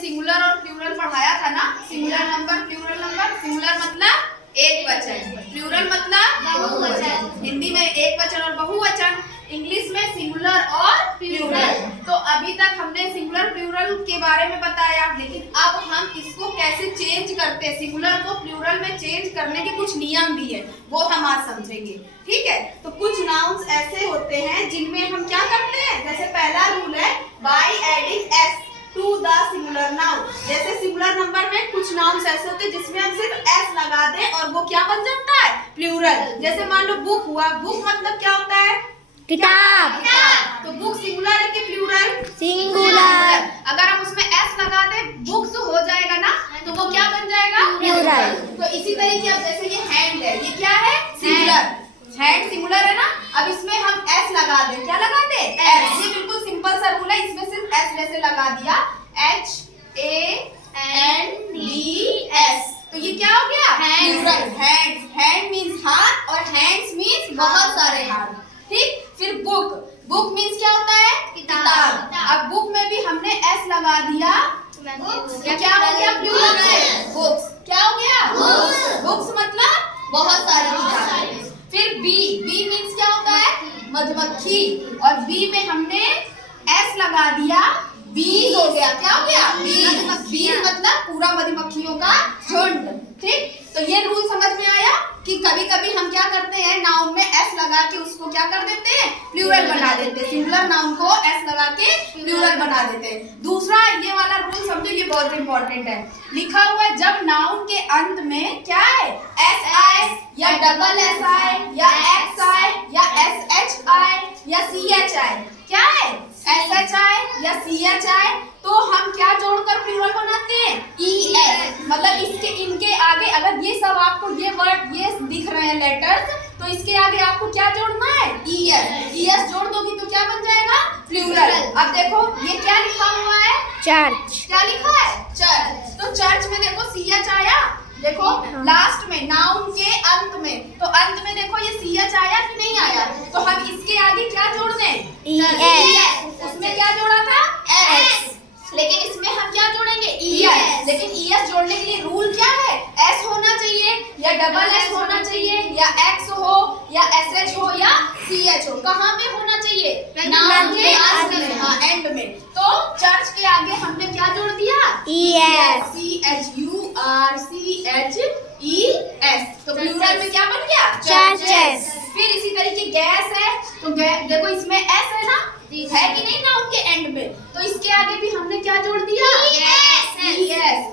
Singular और plural पढ़ाया था ना, singular number, plural number. Singular मतलब एक वचन, प्लूरल मतलब बहुवचन। हिंदी में एक वचन और बहुवचन, इंग्लिश में सिंगुलर और प्लूरल। तो अभी तक हमने सिंगुलर प्लूरल के बारे में बताया, लेकिन अब हम इसको कैसे चेंज करते हैं, सिंगुलर को प्लूरल में चेंज करने के कुछ नियम भी है, वो हम आज समझेंगे। ठीक है, तो कुछ नाउन्स ऐसे होते हैं जिनमें हम क्या करते हैं, जैसे पहला रूल है by adding S to the singular noun. जैसे सिंगुलर नंबर में कुछ नाउन्स ऐसे होते हैं जिसमें हम सिर्फ एस लगा दें और वो क्या बन जाता है, प्लूरल। जैसे मान लो बुक हुआ, बुक मतलब क्या होता है, किताब। तो बुक सिंगुलर है कि प्लूरल, सिंगुलर। अगर हम उसमें एस लगा दें बुक्स हो जाएगा ना, तो वो क्या बन जाएगा, प्लूरल। तो इसी तरीके अब जैसे ये हैंड है, ये क्या है, सिंगुलर, हैंड सिंगुलर है ना, अब इसमें हम एस लगा दें, क्या लगा दें, एस। ये बिल्कुल सिंपल सा रूल है, इसमें सिर्फ एस वैसे लगा दिया, HANDS, तो ये क्या हो गया, प्लूरल, हैंड्स। हैंड मींस हाथ और हैंड्स मींस बहुत सारे हाथ। ठीक, फिर बुक, बुक मींस क्या होता है, किताब। अब बुक में भी हमने एस लगा दिया, तो क्या हो गया, प्लूरल में बुक्स। क्या हो गया, बुक्स मतलब बहुत सारे किताबें। फिर बी, बी मींस क्या होता है, मधुमक्खी, और बी में हमने एस लगा दिया, बीज हो गया, क्या हो गया, बीज। बीज मतलब पूरा मधुमक्खियों का झुंड। ठीक, तो ये रूल समझ में आया कि कभी कभी हम क्या करते हैं, नाउन में एस लगा के उसको क्या कर देते हैं, प्लूरल बना देते हैं, सिंगुलर नाउन को एस लगा के प्लूरल बना देते हैं। दूसरा ये वाला रूल समझो, ये बहुत इंपॉर्टेंट है, लिखा हुआ है जब नाउन के अंत में क्या है, एस आए या डबल एस आए या एक्स आए या SH आए या CH आए, क्या है, SH आए या CH आए, तो हम क्या जोड़कर प्लूरल बनाते हैं, ES। मतलब इसके इनके आगे अगर ये सब आपको ये वर्ड ये दिख रहे हैं लेटर्स, तो इसके आगे आपको क्या जोड़ना है, ES। ES जोड़ दोगी तो क्या बन जाएगा, प्लूरल। अब देखो ये क्या लिखा हुआ है, चर्च। क्या लिखा है, चर्च। तो चर्च में देखो CH आया, देखो लास्ट में नाउन के अंत में, तो अंत में देखो ये CH आया कि नहीं आया, तो हम इसके आगे क्या जोड़ दें, ES। उसमें क्या जोड़ा था, S, लेकिन इसमें हम क्या जोड़ेंगे, ES। लेकिन ES जोड़ने के लिए रूल क्या है, S होना चाहिए या डबल S होना चाहिए या X हो या SH हो या CH हो। कहाँ पे होना चाहिए, नाउन के अंत में, हाँ एंड में। तो चर्च के आगे हमने क्या जोड़ दिया, ES। CHURCHES। तो प्लूरल में क्या बन गया, चर्चेस। फिर इसी तरीके गैस है, तो देखो इसमें S है ना, है कि नहीं नाउन के एंड में, तो इसके आगे भी हमने क्या जोड़ दिया, ES।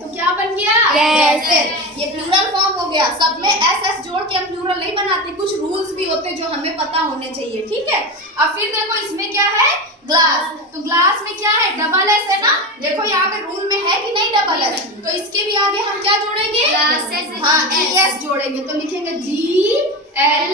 तो क्या बन गया, गैसेस। ये प्लूरल फॉर्म हो गया, सब में SS जोड़ के हम प्लूरल नहीं बनाते, कुछ रूल्स भी होते हैं जो हमें पता होने चाहिए। ठीक है, अब फिर देखो इसमें क्या है, ग्लास। तो ग्लास में क्या है, डबल S है ना, देखो यहाँ पे रूल में है कि नहीं डबल S, तो इसके भी आगे हम क्या जोड़ेंगे, हाँ ES जोड़ेंगे, तो लिखेंगे GLASSES।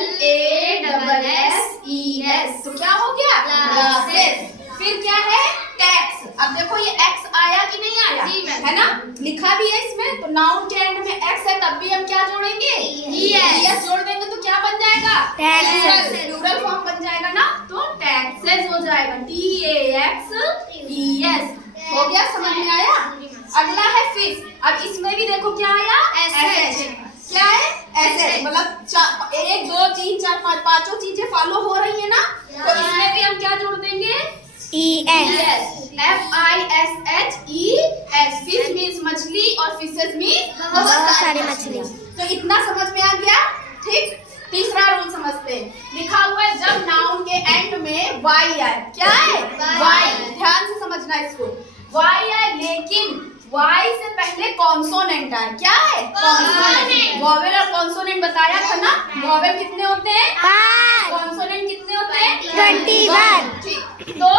तो क्या हो गया, ग्लासेस। फिर क्या है, टैक्स। अब देखो ये X आया कि नहीं आया, है ना, लिखा भी है इसमें, तो नाउन के एंड में X है, तब भी हम क्या जोड़ेंगे, ES जोड़ देंगे, तो क्या बन जाएगा, प्लूरल फॉर्म बन जाएगा ना, तो टैक्सेस हो जाएगा, TAXES। हो गया, समझ में आया। अगला है फिश। अब इसमें भी देखो क्या आया, SH। क्या है, SH, मतलब 1 2 3 4 5 पांचों चीजें फॉलो हो रही है ना, तो इसमें भी हम क्या जोड़ देंगे, ES। FISHES। फिश मीन्स मछली और फिशेस मीन्स बहुत सारी मछली। तो इतना समझ में आ गया। ठीक, तीसरा रूल समझते हैं, लिखा हुआ है जब नाउन के एंड में Y आए, क्या है, Y, ध्यान से समझना इसको, Y आए लेकिन Y से पहले कॉन्सोनेंट आए, क्या है, कॉन्सोनेंट। वॉवेल और कॉन्सोनेंट बताया था ना, वॉवेल कितने होते हैं, 5, कॉन्सोनेंट कितने होते हैं, 21। ठीक, तो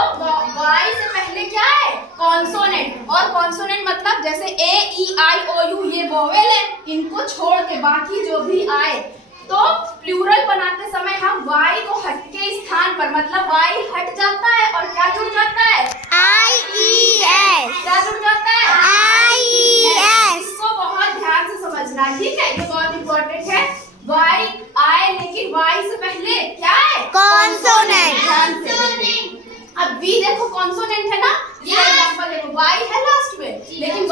Y से पहले क्या है, कॉन्सोनेंट। और कॉन्सोनेंट मतलब जैसे AEIOU ये वॉवेल है, इनको छोड़ के बाकी जो भी आए, तो प्लूरल बनाते समय हम Y को हट के स्थान पर, मतलब Y हट जाता है और क्या जुड़ जाता है, IES। क्या जुड़ जाता है, IES। इसको बहुत ध्यान से समझना है, ठीक है, ये बहुत इंपॉर्टेंट है। Y आए लेकिन Y से पहले क्या है, कॉन्सोनेंट। ध्यान से देखो। अब V देखो कॉन्सोनेंट है ना, ये एग्जांपल देखो Y है लास्ट में, लेकिन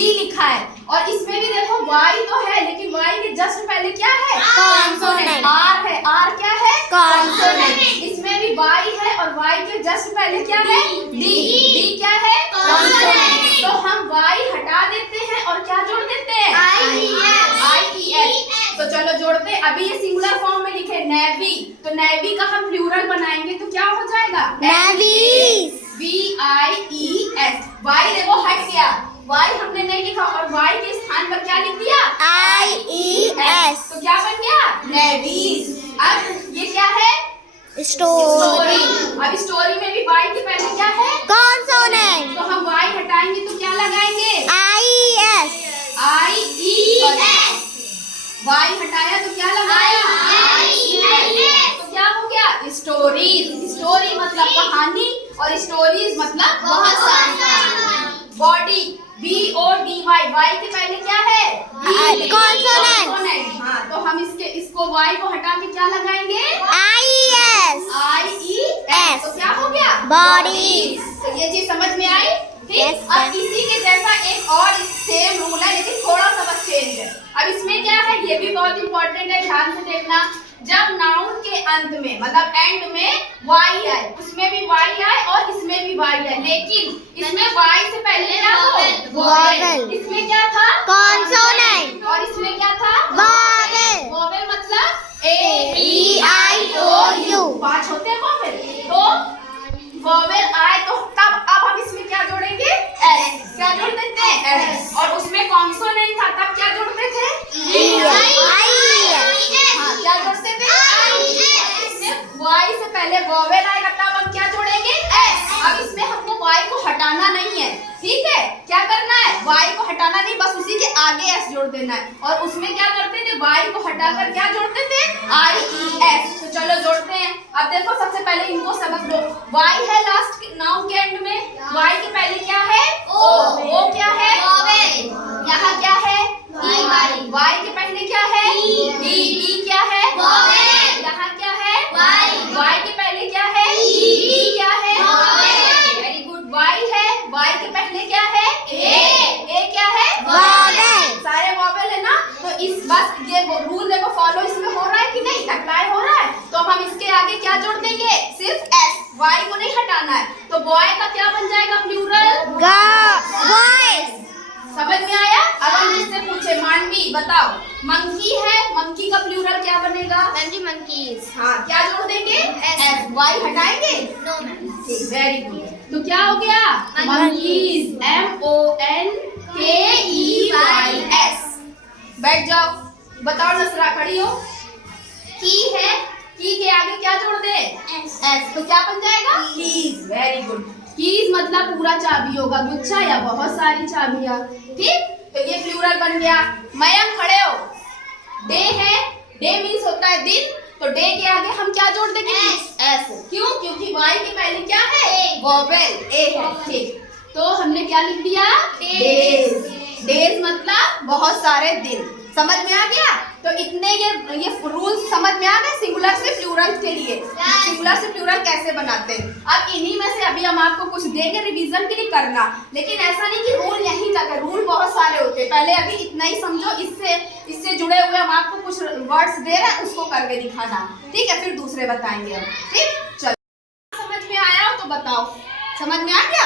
बी लिखा है। और इसमें भी देखो वाई तो है, लेकिन वाई के जस्ट पहले क्या है? Consonant. आर है। आर क्या है? Consonant. इसमें भी वाई है और वाई के जस्ट पहले क्या है? डी। डी क्या है? Consonant. तो हम वाई हटा देते हैं और क्या जोड़ देते हैं? IES। तो चलो जोड़ते हैं। अभी ये सिंगुलर फॉर्म में लिखे नेवी, तो नेवी का हम प्लूरल बनाएंगे तो क्या हो जाएगा? Navies. VIES। वाई देखो हट गया, वाई हमने नहीं लिखा और वाई के स्थान पर क्या लिख दिया? IES. तो क्या बन गया? नेवीज। अब ये क्या है? Story. अब स्टोरी में भी वाई के पहले क्या है? Consonant. तो हम वाई हटाएंगे तो क्या लगाएंगे? IES. IES। वाई हटाया तो क्या लगाया? तो क्या हो गया? स्टोरीज। स्टोरी मतलब कहानी और स्टोरीज मतलब बहुत सारी। Body BODY। वाई के पहले क्या है? Consonant. हाँ, तो हम इसको वाई को हटा के क्या लगाएंगे? IES. IES। तो क्या हो गया? Bodies. तो ये चीज समझ में आई? ठीक। Yes, अब इसी के जैसा एक और सेम रूल है, लेकिन थोड़ा सा बस चेंज है। अब इसमें क्या है, ये भी बहुत इंपॉर्टेंट है, ध्यान से देखना। जब नाउन के अंत में मतलब एंड में वाई आए, उसमें भी वाई आए और इसमें भी वाई आए, लेकिन इसमें वाई से पहले क्या हो? Vowel. इसमें क्या था? Consonant. और इसमें क्या था? Vowel. वोवेल मतलब AEIOU. 5 होते हैं वोवेल। तो वोवेल आए तो तब अब हम इसमें क्या जोड़ेंगे? एस। क्या जोड़ देते हैं? एस। और उसमें कॉन्सोनेंट था तब क्या जोड़ते थे? हाँ, क्या जोड़ते थे? इसमें वाई से पहले वोवेल आएगा तब हम क्या जोड़ेंगे? एस। अब इसमें हमको वाई को हटाना नहीं है, ठीक है? क्या करना है? वाई को हटाना नहीं, बस उसी के आगे एस जोड़ देना है। और उसमें क्या करते थे? वाई को हटाकर क्या जोड़ते थे? IES। तो चलो जोड़ते हैं। अब देखो सबसे पहले इनको समझ लो। वाई है लास्ट नाउन के एंड में, वाई के पहले क्या है? ओ क्या है? यहाँ क्या है? वाई के पहले क्या है? ई क्या है? यहाँ क्या है? वाई के पहले क्या है? ई क्या है? Very good. वाई है, वाई के पहले क्या है? ए क्या है? Vowel. सारे वॉवेल है ना। तो इस बस ये रूल देखो फॉलो इसमें हो रहा है कि नहीं? अप्लाई हो रहा है। तो हम इसके आगे क्या जोड़ देंगे? सिर्फ एस। वाई को नहीं हटाना है। तो बॉय का क्या बन जाएगा? प्लूरल। Boys. समझ में आया? अब हम इससे पूछे, मानवी बताओ, मंकी है, मंकी का प्लूरल क्या बनेगा? हाँ, क्या जोड़ देंगे? एस। वाई हटाएंगे? ठीक, वेरी गुड। तो क्या हो गया? मंकीज। MONKEYS। बैठ जाओ। बताओ नसरा, खड़ी हो। की है, की के आगे क्या जोड़ दे? एस। तो क्या बन जाएगा? कीज। Very good. कीज मतलब पूरा चाबी होगा, गुच्छा या बहुत सारी चाबियां, ठीक? तो ये प्लूरल बन गया। मयंक खड़े हो। डे है, डे मीन्स होता है दिन, तो डे के आगे हम क्या जोड़ देंगे? एस। क्यों? क्योंकि वाई के पहले क्या है? वोवेल ए है, ठीक। तो हमने क्या लिख दिया? डेज। डेज मतलब बहुत सारे दिन। समझ में आ गया? तो इतने ये रूल्स समझ में आ गए सिंगुलर से प्लूरल के लिए। सिंगुलर से प्लूरल कैसे बनाते हैं। अब इन्हीं में से अभी हम आपको कुछ देंगे रिवीजन के लिए करना, लेकिन ऐसा नहीं कि रूल यहीं तक है, रूल बहुत सारे होते हैं। पहले अभी इतना ही समझो, इससे जुड़े हुए हम आपको कुछ वर्ड्स दे रहे हैं, उसको करके दिखाना, ठीक है? फिर दूसरे बताएंगे हम, ठीक? चलो, समझ में आया हो तो बताओ। समझ में आ गया?